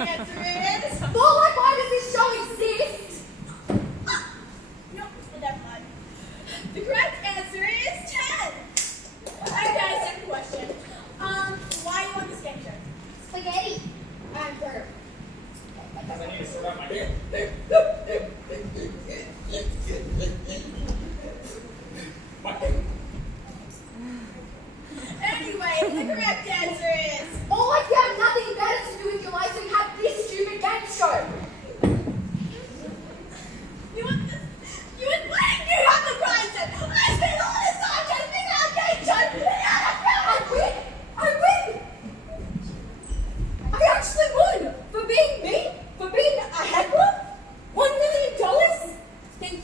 answer is... Well, like, why does this show exist? No, never mind. The correct answer is 10. Okay, second question. Why do you want this game show? Spaghetti. I'm Bert. Because I need to sort out my hair. Anyway, the correct answer is... Or like you have nothing better to do with your life, so you have this stupid game show. You want this? You would win! You have the prize! I spent all this time trying to figure out game show! I win! I win! I actually won! For being me? For being a heckler? $1 million? Think.